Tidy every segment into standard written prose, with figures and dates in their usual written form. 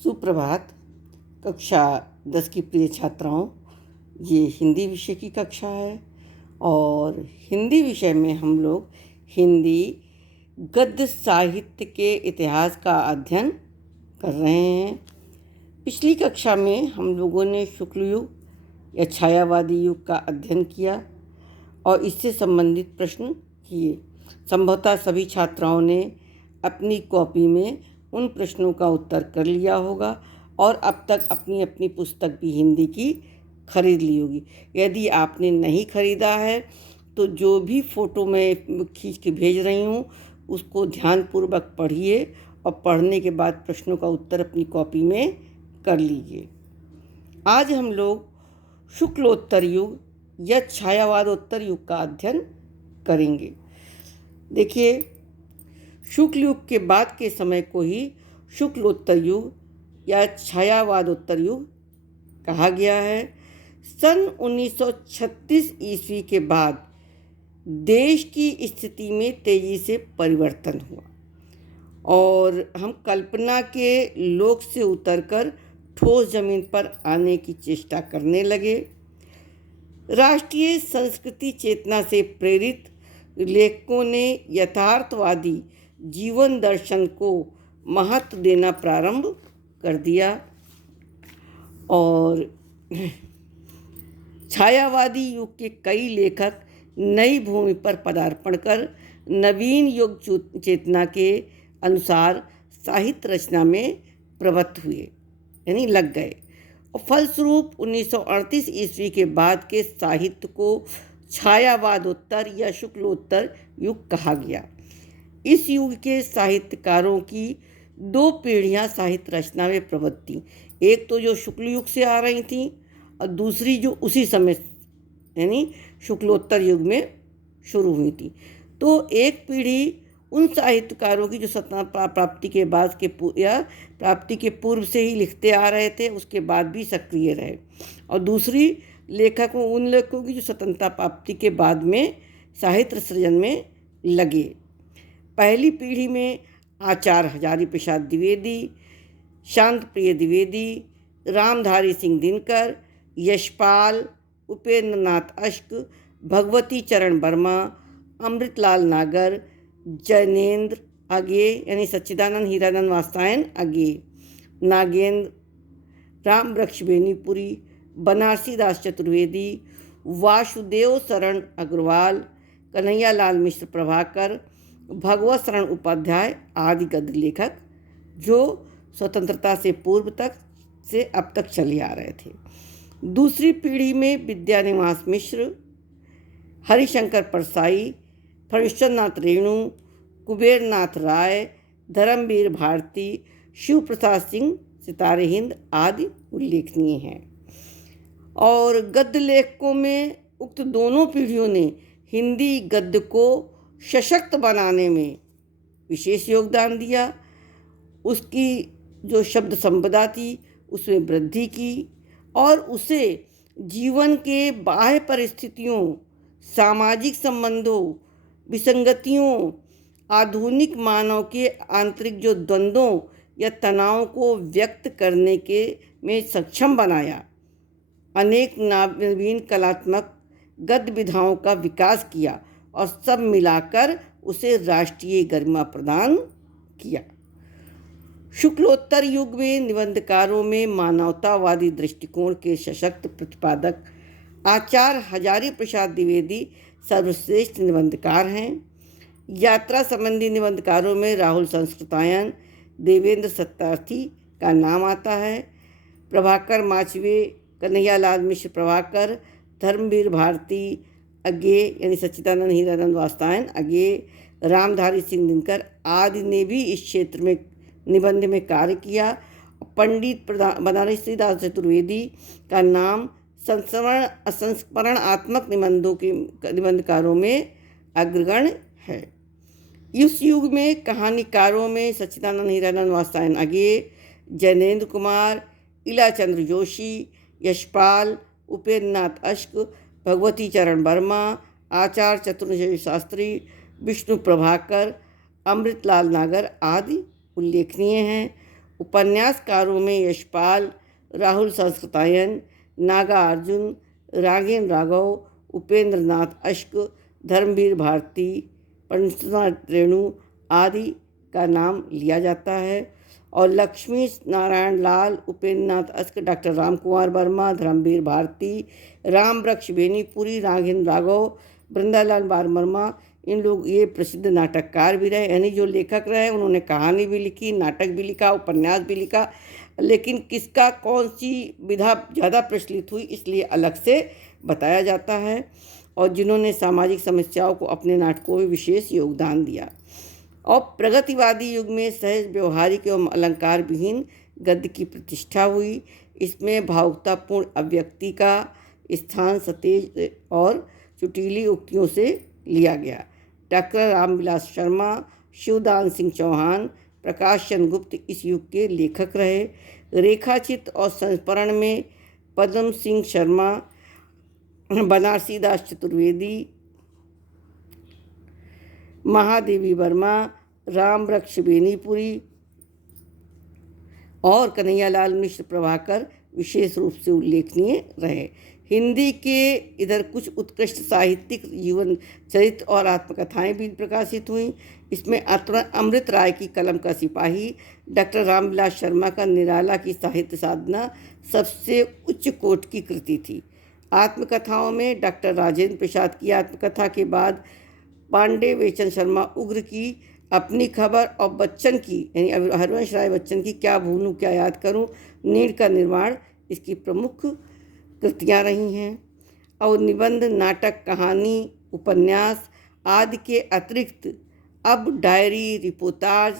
सुप्रभात। कक्षा 10 की प्रिय छात्राओं, ये हिंदी विषय की कक्षा है और हिंदी विषय में हम लोग हिंदी गद्य साहित्य के इतिहास का अध्ययन कर रहे हैं। पिछली कक्षा में हम लोगों ने शुक्ल युग या छायावादी युग का अध्ययन किया और इससे संबंधित प्रश्न किए। संभवतः सभी छात्राओं ने अपनी कॉपी में उन प्रश्नों का उत्तर कर लिया होगा और अब तक अपनी अपनी पुस्तक भी हिंदी की खरीद ली होगी। यदि आपने नहीं खरीदा है तो जो भी फ़ोटो मैं खींच के भेज रही हूँ उसको ध्यानपूर्वक पढ़िए और पढ़ने के बाद प्रश्नों का उत्तर अपनी कॉपी में कर लीजिए। आज हम लोग शुक्लोत्तर युग या छायावादोत्तर युग का अध्ययन करेंगे। देखिए, शुक्ल युग के बाद के समय को ही शुक्लोत्तर युग या छायावादोत्तर युग कहा गया है। सन 1936 ईस्वी के बाद देश की स्थिति में तेजी से परिवर्तन हुआ और हम कल्पना के लोक से उतरकर ठोस जमीन पर आने की चेष्टा करने लगे। राष्ट्रीय संस्कृति चेतना से प्रेरित लेखकों ने यथार्थवादी जीवन दर्शन को महत्व देना प्रारंभ कर दिया और छायावादी युग के कई लेखक नई भूमि पर पदार्पण कर नवीन युग चेतना के अनुसार साहित्य रचना में प्रवृत्त हुए, यानी लग गए और फलस्वरूप 1938 ईस्वी के बाद के साहित्य को छायावादोत्तर या शुक्लोत्तर युग कहा गया। इस युग के साहित्यकारों की दो पीढ़ियां साहित्य रचना में प्रवृत्त थीं। एक तो जो शुक्ल युग से आ रही थीं और दूसरी जो उसी समय यानी शुक्लोत्तर युग में शुरू हुई थी। तो एक पीढ़ी उन साहित्यकारों की जो सत्ता प्राप्ति के बाद के या प्राप्ति के पूर्व से ही लिखते आ रहे थे, उसके बाद भी सक्रिय रहे, और दूसरी उन लेखकों की जो स्वतंत्रता प्राप्ति के बाद में साहित्य सृजन में लगे। पहली पीढ़ी में आचार्य हजारी प्रसाद द्विवेदी, शांत प्रिय द्विवेदी, रामधारी सिंह दिनकर, यशपाल, उपेंद्र नाथ अश्क, भगवती चरण वर्मा, अमृतलाल नागर, जैनेन्द्र आगे यानी सच्चिदानंद हीरानंद वात्स्यायन आगे, नागेंद्र, राम वृक्ष बेनीपुरी, बनारसी दास चतुर्वेदी, वासुदेव शरण अग्रवाल, कन्हैया लाल मिश्र प्रभाकर, भगवत शरण उपाध्याय आदि गद्य लेखक जो स्वतंत्रता से पूर्व तक से अब तक चले आ रहे थे। दूसरी पीढ़ी में विद्यानिवास मिश्र, हरिशंकर परसाई, फणीश्वरनाथ रेणु, कुबेरनाथ राय, धर्मवीर भारती, शिव प्रसाद सिंह, सितारे हिंद आदि उल्लेखनीय हैं। और गद्य लेखकों में उक्त दोनों पीढ़ियों ने हिंदी गद्य को सशक्त बनाने में विशेष योगदान दिया। उसकी जो शब्द संपदा थी उसमें वृद्धि की और उसे जीवन के बाह्य परिस्थितियों, सामाजिक संबंधों, विसंगतियों, आधुनिक मानव के आंतरिक जो द्वंद्वों या तनाव को व्यक्त करने के में सक्षम बनाया। अनेक नवीन कलात्मक गद्य विधाओं का विकास किया और सब मिलाकर उसे राष्ट्रीय गरिमा प्रदान किया। शुक्लोत्तर युग में निबंधकारों में मानवतावादी दृष्टिकोण के सशक्त प्रतिपादक आचार्य हजारी प्रसाद द्विवेदी सर्वश्रेष्ठ निबंधकार हैं। यात्रा संबंधी निबंधकारों में राहुल संस्कृतायन, देवेंद्र सत्यार्थी का नाम आता है। प्रभाकर माचवे, कन्हैया लाल मिश्र प्रभाकर, धर्मवीर भारती अगे यानी सच्चिदानंद हीरानंद वात्स्यायन अगे, रामधारी सिंह दिनकर आदि ने भी इस क्षेत्र में निबंध में कार्य किया। पंडित बनारसी दास चतुर्वेदी का नाम संस्मरणात्मक निबंधकारों में अग्रगण्य है। इस युग में कहानीकारों में सच्चिदानंद हीरानंद वात्स्यायन अगे, जैनेन्द्र कुमार, इलाचंद्र जोशी, यशपाल, उपेंद्र नाथ अश्क, भगवती चरण वर्मा, आचार्य चतुर्वेदी शास्त्री, विष्णु प्रभाकर, अमृतलाल नागर आदि उल्लेखनीय हैं। उपन्यासकारों में यशपाल, राहुल संस्कृतायन, नागा अर्जुन, राघेंद्र राघव, उपेंद्र नाथ अश्क, धर्मवीर भारती, पंडित रेणु आदि का नाम लिया जाता है। और लक्ष्मी नारायण लाल, उपेंद्र नाथ अश्क, डॉक्टर राम कुमार वर्मा, धर्मवीर भारती, राम वृक्ष बेनीपुरी, राघेंद्र राघव, वृंदालाल बार वर्मा, इन लोग ये प्रसिद्ध नाटककार भी रहे, यानी जो लेखक रहे उन्होंने कहानी भी लिखी, नाटक भी लिखा, उपन्यास भी लिखा। लेकिन किसका कौन सी विधा ज़्यादा प्रचलित हुई इसलिए अलग से बताया जाता है। और जिन्होंने सामाजिक समस्याओं को अपने नाटकों में विशेष योगदान दिया। और प्रगतिवादी युग में सहज व्यवहारिक एवं अलंकार विहीन गद्य की प्रतिष्ठा हुई। इसमें भावुकतापूर्ण अभिव्यक्ति का स्थान सतेज और चुटीली उक्तियों से लिया गया। डॉक्टर रामविलास शर्मा, शिवदान सिंह चौहान, प्रकाश चंद्र गुप्त इस युग के लेखक रहे। रेखाचित्र और संस्मरण में पद्म सिंह शर्मा, बनारसी दास चतुर्वेदी, महादेवी वर्मा, राम वृक्ष बेनीपुरी और कन्हैयालाल मिश्र प्रभाकर विशेष रूप से उल्लेखनीय रहे। हिंदी के इधर कुछ उत्कृष्ट साहित्यिक जीवन चरित्र और आत्मकथाएं भी प्रकाशित हुईं। इसमें अमृत राय की कलम का सिपाही, डॉक्टर रामविलास शर्मा का निराला की साहित्य साधना सबसे उच्च कोटि की कृति थी। आत्मकथाओं में डॉक्टर राजेंद्र प्रसाद की आत्मकथा के बाद पांडे वेचन शर्मा उग्र की अपनी खबर और बच्चन की यानी हरवंश राय बच्चन की क्या भूलूं क्या याद करूं, नीड़ का निर्माण इसकी प्रमुख कृतियां रही हैं। और निबंध, नाटक, कहानी, उपन्यास आदि के अतिरिक्त अब डायरी, रिपोर्टाज,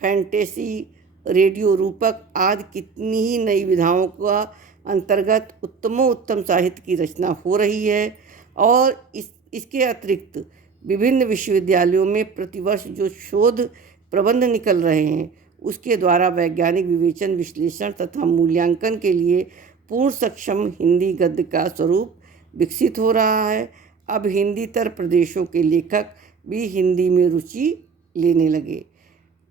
फैंटेसी, रेडियो रूपक आदि कितनी ही नई विधाओं का अंतर्गत उत्तमोत्तम साहित्य की रचना हो रही है। और इसके अतिरिक्त विभिन्न विश्वविद्यालयों में प्रतिवर्ष जो शोध प्रबंध निकल रहे हैं उसके द्वारा वैज्ञानिक विवेचन, विश्लेषण तथा मूल्यांकन के लिए पूर्ण सक्षम हिंदी गद्य का स्वरूप विकसित हो रहा है। अब हिंदीतर प्रदेशों के लेखक भी हिंदी में रुचि लेने लगे।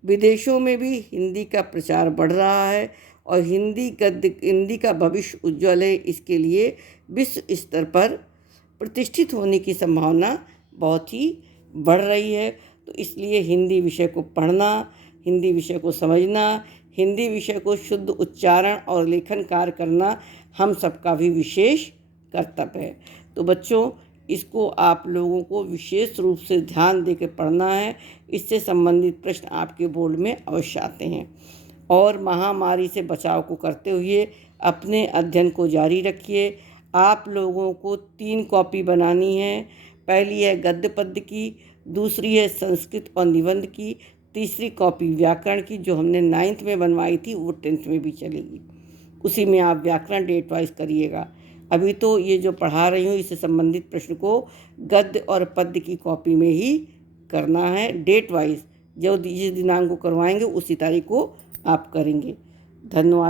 विदेशों में भी हिंदी का प्रचार बढ़ रहा है और हिंदी का भविष्य उज्ज्वल है। इसके लिए विश्व स्तर पर प्रतिष्ठित होने की संभावना बहुत ही बढ़ रही है। तो इसलिए हिंदी विषय को पढ़ना, हिंदी विषय को समझना, हिंदी विषय को शुद्ध उच्चारण और लेखन कार्य करना हम सबका भी विशेष कर्तव्य है। तो बच्चों, इसको आप लोगों को विशेष रूप से ध्यान देकर पढ़ना है। इससे संबंधित प्रश्न आपके बोर्ड में अवश्य आते हैं। और महामारी से बचाव को करते हुए अपने अध्ययन को जारी रखिए। आप लोगों को 3 कॉपी बनानी है। पहली है गद्य पद्य की, दूसरी है संस्कृत और निबंध की, तीसरी कॉपी व्याकरण की जो हमने 9th में बनवाई थी वो 10th में भी चलेगी। उसी में आप व्याकरण डेट वाइज करिएगा। अभी तो ये जो पढ़ा रही हूँ इससे संबंधित प्रश्न को गद्य और पद्य की कॉपी में ही करना है, डेट वाइज। जो जिस दिनांक को करवाएंगे उसी तारीख को आप करेंगे। धन्यवाद।